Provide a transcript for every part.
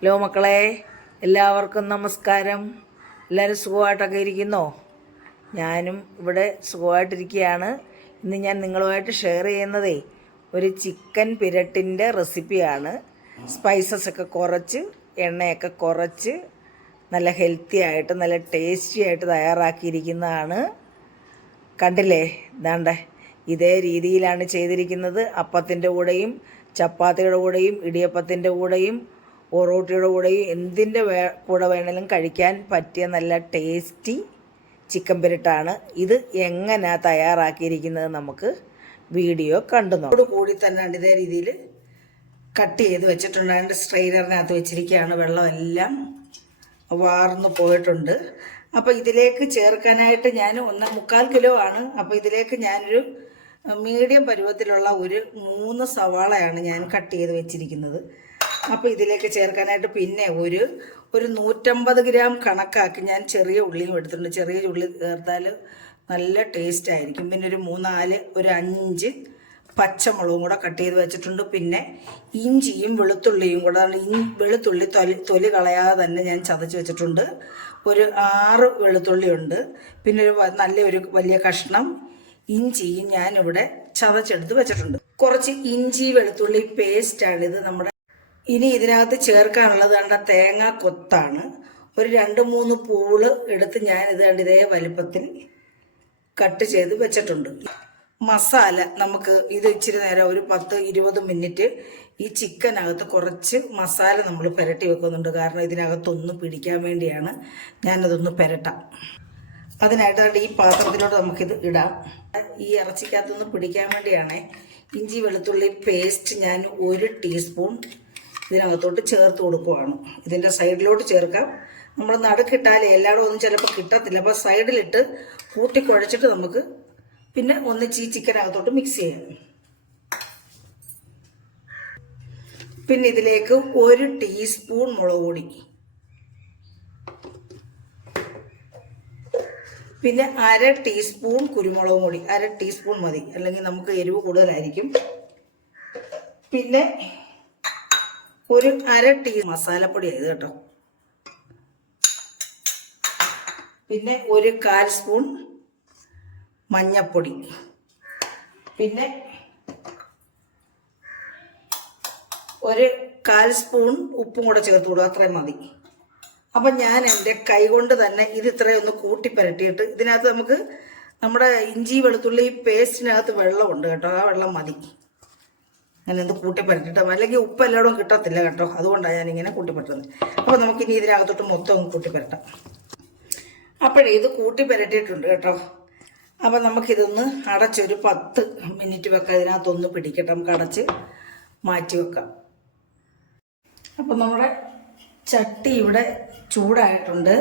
Hello മക്കളെ എല്ലാവർക്കും നമസ്കാരം. എല്ലാവരും സുഖമായിട്ടൊക്കെ ഇരിക്കുന്നോ? ഞാനും ഇവിടെ സുഖമായിട്ടിരിക്കുകയാണ്. ഇന്ന് ഞാൻ നിങ്ങളുമായിട്ട് ഷെയർ ചെയ്യുന്നതേ ഒരു ചിക്കൻ പിരട്ടിന്റെ റെസിപ്പിയാണ് സ്പൈസസ് ഒക്കെ കുറച്ച് എണ്ണയൊക്കെ കുറച്ച് നല്ല ഹെൽത്തി ആയിട്ട് നല്ല ടേസ്റ്റി ആയിട്ട് തയ്യാറാക്കിയിരിക്കുന്നതാണ്. കണ്ടില്ലേ? ഇതാണ്ടേ. ഇതേ രീതിയിലാണ് ചെയ്തിരിക്കുന്നത്. അപ്പത്തിന്റെ കൂടെയും ചപ്പാത്തിയുടെ കൂടെയും ഇടിയപ്പത്തിന്റെ കൂടെയും ഒറോട്ടിയുടെ കൂടെ എന്തിന്റെ വേ കൂടെ വേണമെങ്കിലും കഴിക്കാൻ പറ്റിയ നല്ല ടേസ്റ്റി ചിക്കൻ പെരട്ടാണ് ഇത് എങ്ങനെയാണ് തയ്യാറാക്കിയിരിക്കുന്നത് നമുക്ക് വീഡിയോ കണ്ടു നോക്കാം. കൂടി തന്നെ ഇതേ രീതിയിൽ കട്ട് ചെയ്ത് വെച്ചിട്ടുണ്ട്. അതിന്റെ സ്ട്രെയിനറിനകത്ത് വെച്ചിരിക്കുകയാണ് വെള്ളമെല്ലാം വാർന്നു പോയിട്ടുണ്ട്. അപ്പോൾ ഇതിലേക്ക് ചേർക്കാനായിട്ട് ഞാൻ ഒന്ന് മുക്കാൽ കിലോ ആണ്. അപ്പോൾ ഇതിലേക്ക് ഞാനൊരു മീഡിയം പരുവത്തിലുള്ള ഒരു മൂന്ന് സവാളയാണ് ഞാൻ കട്ട് ചെയ്ത് വെച്ചിരിക്കുന്നത്. അപ്പോൾ ഇതിലേക്ക് ചേർക്കാനായിട്ട് പിന്നെ ഒരു ഒരു നൂറ്റമ്പത് ഗ്രാം കണക്കാക്കി ഞാൻ ചെറിയ ഉള്ളിയും എടുത്തിട്ടുണ്ട്. ചെറിയ ഉള്ളി ചേർത്താൽ നല്ല ടേസ്റ്റ് ആയിരിക്കും. പിന്നെ ഒരു മൂന്നാൽ ഒരു അഞ്ച് പച്ചമുളകും കൂടെ കട്ട് ചെയ്ത് വെച്ചിട്ടുണ്ട്. പിന്നെ ഇഞ്ചിയും വെളുത്തുള്ളിയും കൂടെ വെളുത്തുള്ളി തൊലി തൊലി കളയാതെ തന്നെ ഞാൻ ചതച്ച് വെച്ചിട്ടുണ്ട്. ഒരു ആറ് വെളുത്തുള്ളി ഉണ്ട്. പിന്നെ ഒരു നല്ലൊരു വലിയ കഷ്ണം ഇഞ്ചിയും ഞാനിവിടെ ചതച്ചെടുത്ത് വെച്ചിട്ടുണ്ട്. കുറച്ച് ഇഞ്ചി വെളുത്തുള്ളി പേസ്റ്റാണിത് നമ്മുടെ ഇനി ഇതിനകത്ത് ചേർക്കാനുള്ളത് കണ്ട തേങ്ങ കൊത്താണ്. ഒരു രണ്ട് മൂന്ന് പൂൾ എടുത്ത് ഞാൻ ഇത് കണ്ട് ഇതേ വലിപ്പത്തിൽ കട്ട് ചെയ്ത് വെച്ചിട്ടുണ്ട്. മസാല നമുക്ക് ഇത് ഇച്ചിരി നേരം ഒരു പത്ത് ഇരുപത് മിനിറ്റ് ഈ ചിക്കനകത്ത് കുറച്ച് മസാല നമ്മൾ പുരട്ടി വെക്കുന്നുണ്ട്. കാരണം ഇതിനകത്തൊന്ന് പിടിക്കാൻ വേണ്ടിയാണ് ഞാനതൊന്ന് പുരട്ടാം. അതിനായിട്ട് ഈ പാത്രത്തിലോട്ട് നമുക്കിത് ഇടാം. ഈ ഇറച്ചിക്കകത്തൊന്ന് പിടിക്കാൻ വേണ്ടിയാണ് ഇഞ്ചി വെളുത്തുള്ളി പേസ്റ്റ് ഞാൻ ഒരു ടീസ്പൂൺ ഇതിനകത്തോട്ട് ചേർത്ത് കൊടുക്കുവാണ്. ഇതിന്റെ സൈഡിലോട്ട് ചേർക്കാം. നമ്മൾ നടുക്കിട്ടാലേ എല്ലായിടും ഒന്നും ചിലപ്പോൾ കിട്ടത്തില്ല. അപ്പോൾ സൈഡിലിട്ട് കൂട്ടി കുഴച്ചിട്ട് നമുക്ക് പിന്നെ ഒന്നിച്ച് ഈ ചിക്കനകത്തോട്ട് മിക്സ് ചെയ്യാം. പിന്നെ ഇതിലേക്ക് ഒരു ടീസ്പൂൺ മുളക് പൊടി. പിന്നെ അര ടീസ്പൂൺ കുരുമുളക് പൊടി അര ടീസ്പൂൺ മതി. അല്ലെങ്കിൽ നമുക്ക് എരിവ് കൂടുതലായിരിക്കും. പിന്നെ ഒരു അര ടീ മസാലപ്പൊടി ആയത് കേട്ടോ. പിന്നെ ഒരു കാൽ സ്പൂൺ മഞ്ഞപ്പൊടി. പിന്നെ ഒരു കാൽ സ്പൂൺ ഉപ്പും കൂടെ ചേർത്ത് വിടുക അത്രയും മതി. അപ്പം ഞാൻ എന്റെ കൈ കൊണ്ട് തന്നെ ഇത് ഇത്രയും ഒന്ന് കൂട്ടി പുരട്ടിയിട്ട് ഇതിനകത്ത് നമുക്ക് നമ്മുടെ ഇഞ്ചി വെളുത്തുള്ളി പേസ്റ്റിനകത്ത് വെള്ളമുണ്ട് കേട്ടോ. ആ വെള്ളം മതി. അങ്ങനെ എന്ത് കൂട്ടി പുരട്ടിട്ട് അല്ലെങ്കിൽ ഉപ്പ് എല്ലായിടും കിട്ടത്തില്ല കേട്ടോ. അതുകൊണ്ടാണ് ഞാനിങ്ങനെ കൂട്ടിപ്പറ്റുന്നത്. അപ്പോൾ അപ്പോൾ നമുക്കിനി ഇതിനകത്തോട്ട് മൊത്തം ഒന്ന് കൂട്ടിപ്പരട്ടാം. അപ്പോഴേ ഇത് കൂട്ടിപ്പരട്ടിയിട്ടുണ്ട് കേട്ടോ. അപ്പം നമുക്കിതൊന്ന് അടച്ചൊരു പത്ത് മിനിറ്റ് വെക്കാം. ഇതിനകത്തൊന്ന് പിടിക്കട്ടെ. നമുക്ക് അടച്ച് മാറ്റി വെക്കാം. അപ്പം നമ്മുടെ ചട്ടി ഇവിടെ ചൂടായിട്ടുണ്ട്.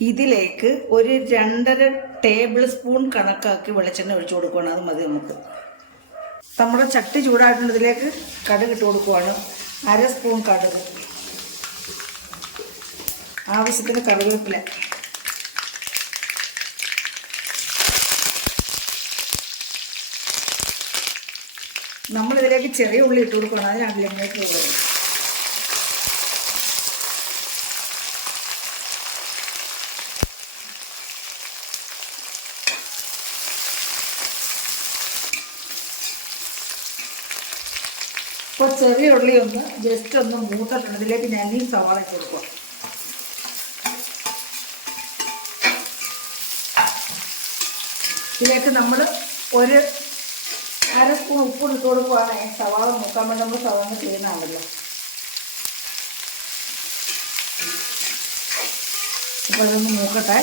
ഇതിലേക്ക് ഒരു രണ്ടര ടേബിൾ സ്പൂൺ കണക്കാക്കി വെളിച്ചെണ്ണ ഒഴിച്ചു കൊടുക്കുകയാണ് അത് മതി നമുക്ക്. നമ്മുടെ ചട്ടി ചൂടായിട്ടുണ്ട്. ഇതിലേക്ക് കടുക് ഇട്ട് കൊടുക്കുവാണ്. അര സ്പൂൺ കടുക്. ആവശ്യത്തിന് കറിവേപ്പില. നമ്മൾ ഇതിലേക്ക് ചെറിയ ഉള്ളി ഇട്ട് കൊടുക്കണം അതിനാണ് ലെമ്മേറ്റ് ഉള്ളത് ഇപ്പോൾ ചെറിയ ഉള്ളി ഒന്ന് ജസ്റ്റ് ഒന്ന് മൂത്തിട്ടുണ്ട്. ഇതിലേക്ക് ഞാൻ ഈ സവാള ഇട്ട് ഇതിലേക്ക് നമ്മൾ ഒരു അര സ്പൂൺ ഉപ്പ് ഇട്ട് കൊടുക്കുവാണ്. സവാള മുക്കാൻ വേണ്ടി നമ്മൾ സവാള ചെയ്യുന്നതാണല്ലോ അപ്പോൾ ഇതൊന്ന് മൂക്കട്ടെ.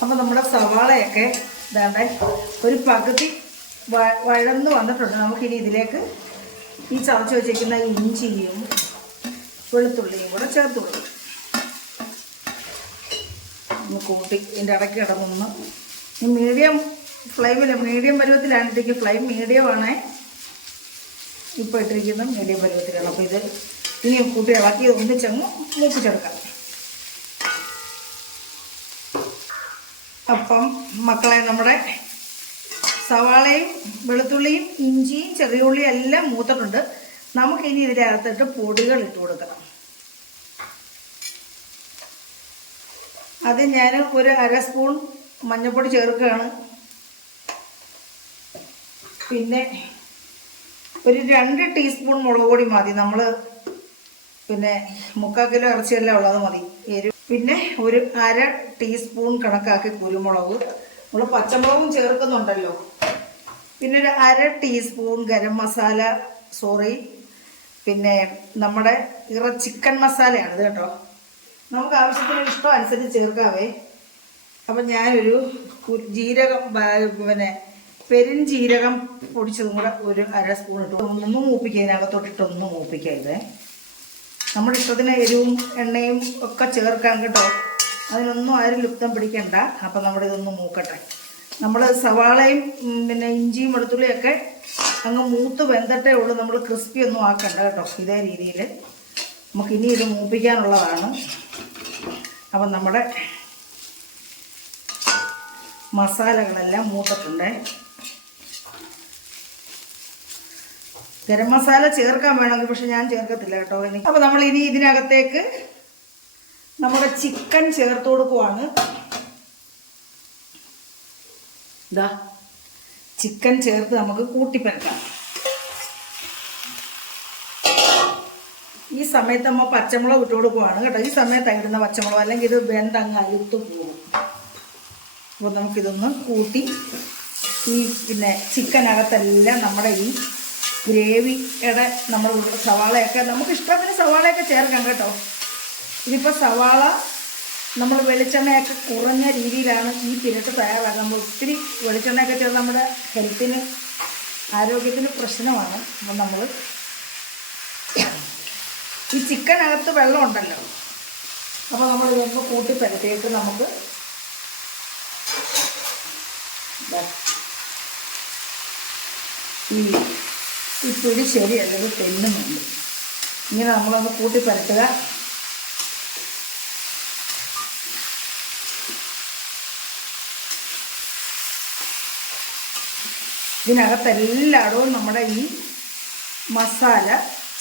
അപ്പോൾ നമ്മുടെ സവാളയൊക്കെ ഇതാണ്ട് ഒരു പകുതി വഴന്ന് വന്നിട്ടുണ്ട്. നമുക്കിനി ഇതിലേക്ക് ഈ ചതച്ച് വെച്ചിരിക്കുന്ന ഇഞ്ചിയും വെളുത്തുള്ളിയും കൂടെ ചേർത്ത് കൊടുക്കും. ഒന്ന് കൂട്ടി ഇതിന്റെ ഇടയ്ക്ക് ഈ മീഡിയം ഫ്ലെയിമിൽ മീഡിയം പരുവത്തിലാണ് ഫ്ലെയിം മീഡിയം ആണേ ഇപ്പോൾ ഇട്ടിരിക്കുന്നത് മീഡിയം പരുവത്തിലാണ്. അപ്പോൾ ഇത് ഇനി കൂട്ടി ഇളക്കി ഒന്നിച്ചങ്ങ് മൂപ്പിച്ചെടുക്കാം. അപ്പം മക്കളെ നമ്മുടെ സവാളയും വെളുത്തുള്ളിയും ഇഞ്ചിയും ചെറിയ ഉള്ളിയും എല്ലാം മൂത്തിട്ടുണ്ട്. നമുക്കിനി ഇതിനകത്തിട്ട് പൊടികൾ ഇട്ട് കൊടുക്കണം. അത് ഞാൻ ഒരു അര സ്പൂൺ മഞ്ഞൾപ്പൊടി ചേർക്കുകയാണ്. പിന്നെ ഒരു രണ്ട് ടീസ്പൂൺ മുളക് പൊടി മതി. നമ്മൾ പിന്നെ മുക്കാൽ കിലോ ഇറച്ചിയെല്ലാം ഉള്ളത് മതി. എരിവ്. പിന്നെ ഒരു അര ടീസ്പൂൺ കണക്കാക്കി കുരുമുളക്. നമ്മൾ പച്ചമുളകും ചേർക്കുന്നുണ്ടല്ലോ. പിന്നെ ഒരു അര ടീസ്പൂൺ ഗരം മസാല സോറി പിന്നെ നമ്മുടെ ഇറ ചിക്കൻ മസാലയാണ് ഇത് കേട്ടോ. നമുക്ക് ആവശ്യത്തിന് ഇഷ്ടം അനുസരിച്ച് ചേർക്കാവേ. അപ്പം ഞാനൊരു ജീരകം പിന്നെ പെരുംജീരകം പൊടിച്ചതും കൂടെ ഒരു അര സ്പൂൺ ഇട്ടു. ഒന്ന് മൂപ്പിക്കുക ഇതിനകത്തോട്ടിട്ട് ഒന്ന് മൂപ്പിക്കുക ഇത് നമ്മുടെ ഇഷ്ടത്തിന് എരിവും എണ്ണയും ഒക്കെ ചേർക്കാം കേട്ടോ. അതിനൊന്നും ആരും ലുപ്തം പിടിക്കണ്ട. അപ്പം നമ്മുടെ ഇതൊന്ന് മൂക്കട്ടെ. നമ്മൾ സവാളയും പിന്നെ ഇഞ്ചിയും വെളുത്തുള്ളിയൊക്കെ അങ്ങ് മൂത്ത് വെന്തട്ടേ ഉള്ളൂ. നമ്മൾ ക്രിസ്പി ഒന്നും ആക്കണ്ട കേട്ടോ ഇതേ രീതിയിൽ നമുക്ക് ഇനി ഇത് മൂപ്പിക്കാനുള്ളതാണ്. അപ്പം നമ്മുടെ മസാലകളെല്ലാം മൂത്തിട്ടുണ്ട്. ഗരം മസാല ചേർക്കാൻ വേണമെങ്കിൽ പക്ഷെ ഞാൻ ചേർക്കത്തില്ല കേട്ടോ എനിക്ക്. അപ്പോൾ നമ്മൾ ഇനി ഇതിനകത്തേക്ക് നമ്മുടെ ചിക്കൻ ചേർത്ത് കൊടുക്കുവാണ്. ഇതാ ചിക്കൻ ചേർത്ത് നമുക്ക് കൂട്ടിപ്പരക്കാം ഈ സമയത്ത് നമ്മൾ പച്ചമുളക് ഇട്ട് കൊടുക്കുവാണ് കേട്ടോ. ഈ സമയത്ത് ഇടുന്ന പച്ചമുളക് അല്ലെങ്കിൽ ഇത് വെന്തങ്ങ് അലുത്ത് പോകും. അപ്പോൾ നമുക്കിതൊന്ന് കൂട്ടി ഈ പിന്നെ ചിക്കനകത്തെല്ലാം നമ്മുടെ ഈ ഗ്രേവിയുടെ നമ്മൾ സവാളയൊക്കെ നമുക്ക് ഇഷ്ടത്തിന് സവാളയൊക്കെ ചേർക്കാം കേട്ടോ. ഇതിപ്പോൾ സവാള നമ്മൾ വെളിച്ചെണ്ണയൊക്കെ കുറഞ്ഞ രീതിയിലാണ് ഈ തിരട്ട് തയ്യാറാക്കുന്നത് ഒത്തിരി വെളിച്ചെണ്ണയൊക്കെ ചേർത്ത് നമ്മുടെ ഹെൽത്തിന് ആരോഗ്യത്തിന് പ്രശ്നമാണ്. അപ്പം നമ്മൾ ഈ ചിക്കനകത്ത് വെള്ളം ഉണ്ടല്ലോ. അപ്പോൾ നമ്മൾ ഇതൊന്ന് കൂട്ടി പരത്തിയിട്ട് നമുക്ക് ഈ ഈ പിടി ശരിയല്ല തെന്നുന്നുണ്ട്. ഇങ്ങനെ നമ്മളൊന്ന് കൂട്ടി പരത്തുക. ഇതിനകത്തെല്ലായിടവും നമ്മുടെ ഈ മസാല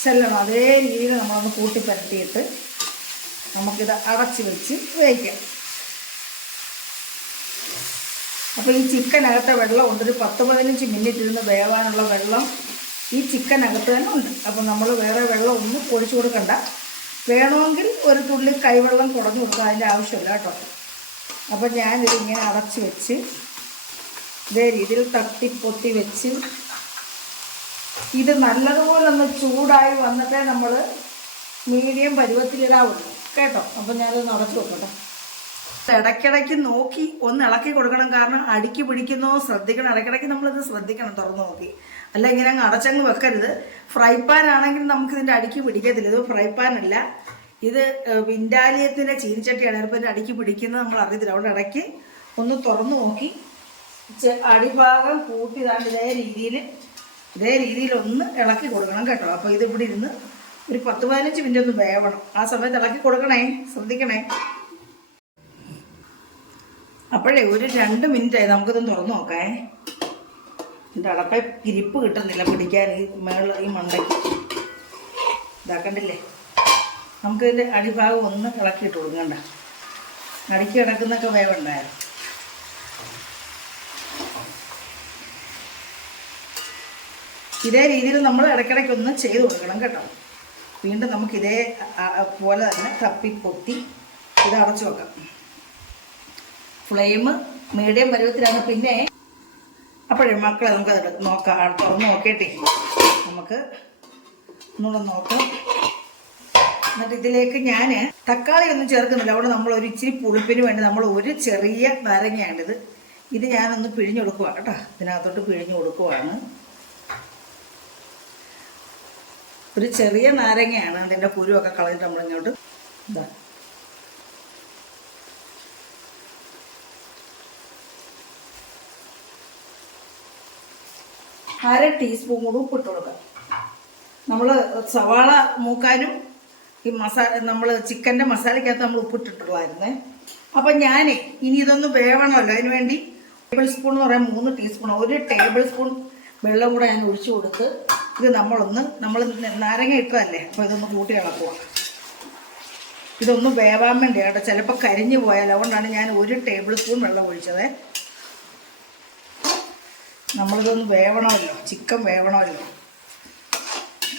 ചെല്ലണം. അതേ രീതിയിൽ നമ്മളൊന്ന് കൂട്ടി പരത്തിയിട്ട് നമുക്കിത് അടച്ച് വെച്ച് വേവിക്കാം. അപ്പോൾ ഈ ചിക്കനകത്തെ വെള്ളം ഉണ്ട്. ഒരു പത്ത് പതിനഞ്ച് മിനിറ്റ് ഇരുന്ന് വേവാനുള്ള വെള്ളം ഈ ചിക്കനകത്ത് തന്നെ ഉണ്ട്. അപ്പോൾ നമ്മൾ വേറെ വെള്ളം ഒന്നും ഒഴിച്ചു കൊടുക്കണ്ട. വേണമെങ്കിൽ ഒരു തുള്ളി കൈവെള്ളം കുറഞ്ഞു കൊടുക്കുക അതിന്റെ ആവശ്യമില്ല കേട്ടോ. അപ്പോൾ ഞാനിത് ഇങ്ങനെ അടച്ച് വെച്ച് ഇതേ രീതിയിൽ തട്ടിപ്പൊത്തി വെച്ച്. ഇത് നല്ലതുപോലെ ഒന്ന് ചൂടായി വന്നിട്ടേ നമ്മൾ മീഡിയം പരുവത്തിലിടാവുള്ളൂ. കേട്ടോ? അപ്പം ഞാനത് അടച്ചു നോക്കട്ടെ ഇടയ്ക്കിടയ്ക്ക് നോക്കി ഒന്ന് ഇളക്കി കൊടുക്കണം. കാരണം അടുക്കി പിടിക്കുന്നോ ശ്രദ്ധിക്കണം. ഇടയ്ക്കിടയ്ക്ക് നമ്മളിത് ശ്രദ്ധിക്കണം തുറന്നു നോക്കി. അല്ല ഇങ്ങനെ അങ്ങ് അടച്ചങ്ങ് വെക്കരുത്. ഫ്രൈ പാൻ ആണെങ്കിൽ നമുക്ക് ഇതിന്റെ അടിക്ക് പിടിക്കത്തില്ല. ഇത് ഫ്രൈ പാൻ അല്ല. ഇത് വിൻഡാലിയത്തിന്റെ ചീനിച്ചട്ടിയാണ്. ചിലപ്പോൾ ഇതിന്റെ അടുക്കി പിടിക്കുന്നത് നമ്മൾ അറിയത്തില്ല. അതുകൊണ്ട് ഇടയ്ക്ക് ഒന്ന് തുറന്നു നോക്കി. അടിഭാഗം കൂട്ടി താണ്ട് ഇതേ രീതിയിൽ ഇതേ രീതിയിൽ ഒന്ന് ഇളക്കി കൊടുക്കണം കേട്ടോ. അപ്പോൾ ഇത് ഇവിടെ ഇരുന്ന് ഒരു പത്ത് പതിനഞ്ച് മിനിറ്റ് ഒന്ന് വേവണം. ആ സമയത്ത് ഇളക്കി കൊടുക്കണേ ശ്രദ്ധിക്കണേ. അപ്പോഴേ ഒരു രണ്ട് മിനിറ്റായി നമുക്കിതൊന്ന് തുറന്നു നോക്കേ. എന്റെ അടപ്പ കിരിപ്പ് കിട്ടുന്നില്ല പിടിക്കാൻ ഈ മേള ഈ മണ്ടയ്ക്ക്. ഇതാക്കണ്ടില്ലേ നമുക്കിതിന്റെ അടിഭാഗം ഒന്ന് ഇളക്കിയിട്ട് കൊടുക്കണ്ട. അടിക്ക് കിടക്കുന്നൊക്കെ വേവുണ്ടായിരുന്നു. ഇതേ രീതിയിൽ നമ്മൾ ഇടയ്ക്കിടയ്ക്ക് ഒന്ന് ചെയ്ത് കൊടുക്കണം കേട്ടോ. വീണ്ടും നമുക്ക് ഇതേ പോലെ തന്നെ തപ്പി പൊത്തി ഇത് അടച്ചു വെക്കാം. ഫ്ലെയിം മീഡിയം പരുവത്തിലാണ്. പിന്നെ അപ്പോഴേ മക്കളെ നമുക്ക് അത് നോക്കാം. തുറന്ന് നോക്കിയിട്ടേ. നമുക്ക് ഒന്നുകൂടെ നോക്കാം. എന്നിട്ട് ഇതിലേക്ക് ഞാൻ തക്കാളി ഒന്നും ചേർക്കുന്നില്ല. അവിടെ നമ്മൾ ഒരു ഇച്ചിരി പുളിപ്പിന് വേണ്ടി നമ്മൾ ഒരു ചെറിയ നാരങ്ങയാണിത് ഇത്. ഞാനൊന്ന് പിഴിഞ്ഞു കൊടുക്കുക കേട്ടോ. ഇതിനകത്തോട്ട് പിഴിഞ്ഞു കൊടുക്കുവാണ്. ഒരു ചെറിയ നാരങ്ങയാണ് അതിന്റെ കുരുവൊക്കെ കളഞ്ഞിട്ട് നമ്മളിങ്ങോട്ട് ഇതാ. അര ടീസ്പൂൺ കൂടി ഉപ്പിട്ട് കൊടുക്കാം നമ്മൾ സവാള മൂക്കാനും ഈ മസാല നമ്മൾ ചിക്കന്റെ മസാലയ്ക്കകത്ത് നമ്മൾ ഉപ്പിട്ടിട്ടുള്ളായിരുന്നേ അപ്പം ഞാൻ ഇനി ഇതൊന്ന് വേവണമല്ലോ അതിന് വേണ്ടി. ടേബിൾ സ്പൂൺ എന്ന് പറയാൻ മൂന്ന് ടീസ്പൂൺ ഒരു ടേബിൾ സ്പൂൺ വെള്ളം കൂടെ ഞാൻ ഒഴിച്ചു കൊടുത്ത് ഇത് നമ്മളൊന്ന് നമ്മൾ നാരങ്ങ ഇട്ടതല്ലേ? അപ്പോൾ ഇതൊന്ന് കൂട്ടി ഇളക്കുക ഇതൊന്ന് വേവാൻ വേണ്ടി കേട്ടോ. ചിലപ്പോൾ കരിഞ്ഞു പോയാൽ അതുകൊണ്ടാണ് ഞാൻ ഒരു ടേബിൾ സ്പൂൺ വെള്ളം ഒഴിച്ചത്. നമ്മളിതൊന്ന് വേവണമല്ലോ. ചിക്കൻ വേവണമല്ലോ.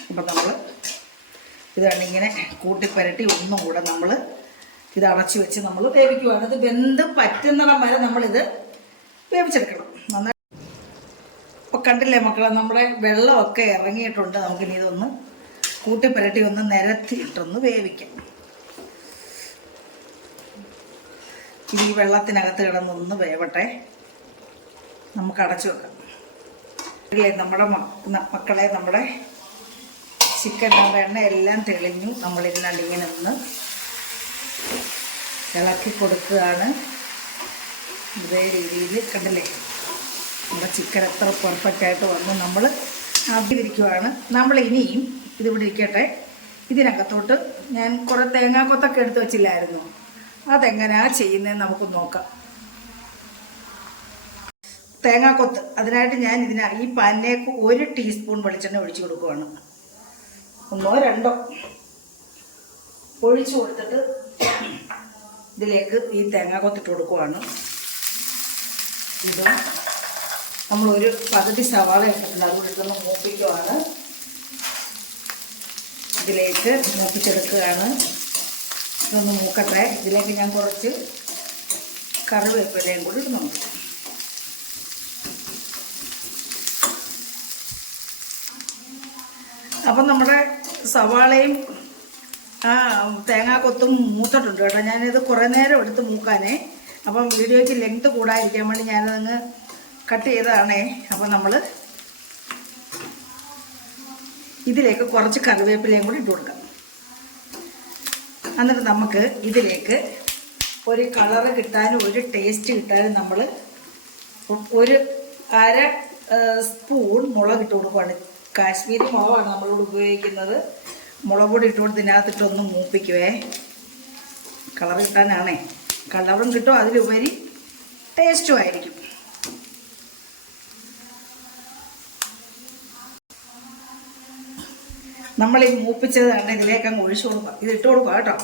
അപ്പം നമ്മൾ ഇതാണ് ഇങ്ങനെ കൂട്ടി പരട്ടി ഒന്നും കൂടെ നമ്മൾ ഇത് അടച്ചു വെച്ച് നമ്മൾ വേവിക്കുവാണ്. ഇത് വെന്ത് പറ്റുന്നിടം വരെ നമ്മളിത് വേവിച്ചെടുക്കണം. അപ്പോൾ കണ്ടില്ലേ മക്കളെ നമ്മുടെ വെള്ളമൊക്കെ ഇറങ്ങിയിട്ടുണ്ട്. നമുക്കിനി ഇതൊന്ന് കൂട്ടിപ്പരട്ടി ഒന്ന് നിരത്തിയിട്ടൊന്ന് വേവിക്കാം. ഇനി ഈ വെള്ളത്തിനകത്ത് കിടന്നൊന്ന് വേവട്ടെ. നമുക്ക് അടച്ചു വെക്കാം. നമ്മുടെ മക്കളെ നമ്മുടെ ചിക്കൻ എണ്ണ എല്ലാം തെളിഞ്ഞു. നമ്മൾ ഇതിനടിങ്ങനെ ഒന്ന് ഇളക്കി കൊടുക്കുകയാണ്. ഇതേ രീതിയിൽ കണ്ടില്ലേ? നമ്മുടെ ചിക്കൻ എത്ര പെർഫെക്റ്റ് ആയിട്ട് വന്നു നമ്മൾ ആദ്യമിരിക്കുവാണ് നമ്മൾ ഇനിയും ഇതിവിടെ ഇരിക്കട്ടെ. ഇതിനകത്തോട്ട് ഞാൻ കുറേ തേങ്ങാക്കൊത്തൊക്കെ എടുത്ത് വെച്ചില്ലായിരുന്നു. അതെങ്ങനെയാ ചെയ്യുന്നതെന്ന് നമുക്ക് നോക്കാം. തേങ്ങാക്കൊത്ത്. അതിനായിട്ട് ഞാൻ ഇതിന ഈ പാനിലേക്ക് ഒരു ടീസ്പൂൺ വെളിച്ചെണ്ണ ഒഴിച്ചു കൊടുക്കുവാണ്. ഒന്നോ രണ്ടോ ഒഴിച്ചു കൊടുത്തിട്ട് ഇതിലേക്ക് ഈ തേങ്ങാക്കൊത്തിട്ട് കൊടുക്കുവാണ്. ഇത് നമ്മളൊരു പകുതി സവാള ഇട്ടിട്ടുണ്ട്. അതുകൂടി ഇട്ടൊന്ന് മൂപ്പിക്കുവാണ്. ഇതിലേക്ക് മൂപ്പിച്ചെടുക്കുകയാണ്. ഇതൊന്ന് മൂക്കട്ടെ. ഇതിലേക്ക് ഞാൻ കുറച്ച് കറിവേപ്പിലയും കൂടി ഇടുന്നുണ്ട് അപ്പം നമ്മുടെ സവാളയും ആ തേങ്ങാക്കൊത്തും മൂത്തിട്ടുണ്ട് കേട്ടോ. ഞാനിത് കുറേ നേരം എടുത്ത് മൂക്കാനേ. അപ്പം വീഡിയോയ്ക്ക് ലെങ്ത് കൂടാതിരിക്കാൻ വേണ്ടി ഞാനതങ്ങ് കട്ട് ചെയ്തതാണേ. അപ്പോൾ നമ്മൾ ഇതിലേക്ക് കുറച്ച് കറിവേപ്പിലയും കൂടി ഇട്ട് കൊടുക്കാം. എന്നിട്ട് നമുക്ക് ഇതിലേക്ക് ഒരു കളറ് കിട്ടാനും ഒരു ടേസ്റ്റ് കിട്ടാനും നമ്മൾ ഒരു അര സ്പൂൺ മുളക് ഇട്ട് കൊടുക്കുകയാണ് കാശ്മീരി മുളകാണ് നമ്മളിവിടെ ഉപയോഗിക്കുന്നത്. മുളക് പൊടി ഇട്ട് കൊടുത്ത് ഇതിനകത്തിട്ടൊന്ന് മൂപ്പിക്കുവേ. കളർ കിട്ടാനാണേ. കളറും കിട്ടും. അതിലുപരി ടേസ്റ്റും ആയിരിക്കും. നമ്മൾ ഈ മൂപ്പിച്ചത് കണ്ട് ഇതിലേക്ക് അങ്ങ് ഒഴിച്ചു കൊടുക്കുക. ഇത് ഇട്ട് കൊടുക്കുക കേട്ടോ.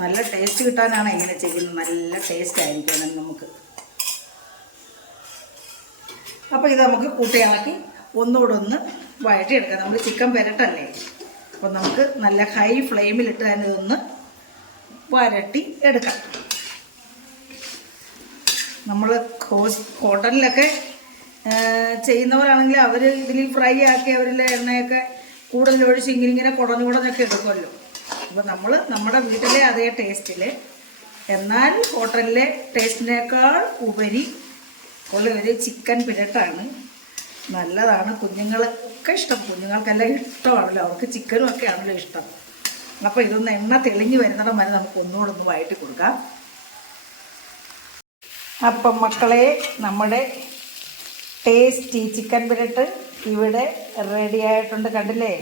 നല്ല ടേസ്റ്റ് കിട്ടാനാണ് ഇങ്ങനെ ചെയ്യുന്നത്. നല്ല ടേസ്റ്റ് ആയിരിക്കണം നമുക്ക്. അപ്പോൾ ഇത് നമുക്ക് കൂട്ടിയാക്കി ഒന്നുകൂടെ ഒന്ന് വഴറ്റിയെടുക്കാം. നമ്മൾ ചിക്കൻ പെരട്ടല്ലേ? അപ്പോൾ നമുക്ക് നല്ല ഹൈ ഫ്ലെയിമിലിട്ട് തന്നെ ഇതൊന്ന് വരട്ടി എടുക്കാം. നമ്മൾ ഹോട്ടലിലൊക്കെ ആ, ചെയ്യുന്നവരാണെങ്കിൽ അവർ ഇതിൽ ഫ്രൈ ആക്കി അവരുടെ എണ്ണയൊക്കെ കൂടുതൽ ഒഴിച്ച് ഇങ്ങനെ ഇങ്ങനെ കുടഞ്ഞു കുടഞ്ഞൊക്കെ എടുക്കുമല്ലോ. അപ്പോൾ നമ്മൾ നമ്മുടെ വീട്ടിലെ അതേ ടേസ്റ്റിൽ എന്നാൽ ഹോട്ടലിലെ ടേസ്റ്റിനേക്കാൾ ഉപരി ഉള്ള ഒരു ചിക്കൻ പിരട്ടാണ്. നല്ലതാണ്. കുഞ്ഞുങ്ങൾക്ക് ഇഷ്ടം. കുഞ്ഞുങ്ങൾക്കെല്ലാം ഇഷ്ടമാണല്ലോ. അവർക്ക് ചിക്കനും ഒക്കെ ആണല്ലോ ഇഷ്ടം. അപ്പോൾ ഇതൊന്ന് എണ്ണ തെളിഞ്ഞു വരുന്നിടം വരെ നമുക്ക് ഒന്നുകൂടെ ഒന്ന് വഴറ്റി കൊടുക്കാം. അപ്പം മക്കളെ നമ്മുടെ ടേസ്റ്റി ചിക്കൻ പുരട്ട് ഇവിടെ റെഡി ആയിട്ടുണ്ട് കണ്ടില്ലേ?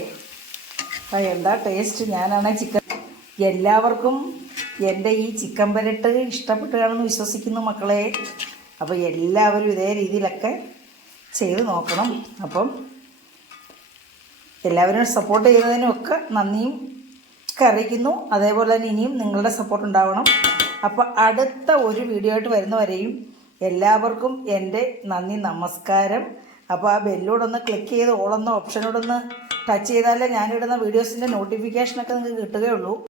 എന്താ ടേസ്റ്റ് ഞാനാണ് ചിക്കൻ എല്ലാവർക്കും എന്റെ ഈ ചിക്കൻ പുരട്ട് ഇഷ്ടപ്പെട്ടുകയാണെന്ന് വിശ്വസിക്കുന്നു മക്കളെ. അപ്പോൾ എല്ലാവരും ഇതേ രീതിയിലൊക്കെ ചെയ്ത് നോക്കണം. അപ്പം എല്ലാവരും സപ്പോർട്ട് ചെയ്തതിനുമൊക്കെ നന്ദിയും അറിയിക്കുന്നു. അതേപോലെ തന്നെ ഇനിയും നിങ്ങളുടെ സപ്പോർട്ട് ഉണ്ടാവണം. അപ്പോൾ അടുത്ത ഒരു വീഡിയോ ആയിട്ട് വരുന്നവരെയും എല്ലാവർക്കും എന്റെ നന്ദി നമസ്കാരം. അപ്പോൾ ആ ബെല്ലോടൊന്ന് ക്ലിക്ക് ചെയ്ത് ഓളെന്ന ഓപ്ഷനോടൊന്ന് ടച്ച് ചെയ്താലേ ഞാനിടുന്ന വീഡിയോസിന്റെ നോട്ടിഫിക്കേഷനൊക്കെ നിങ്ങൾക്ക് കിട്ടുകയുള്ളൂ.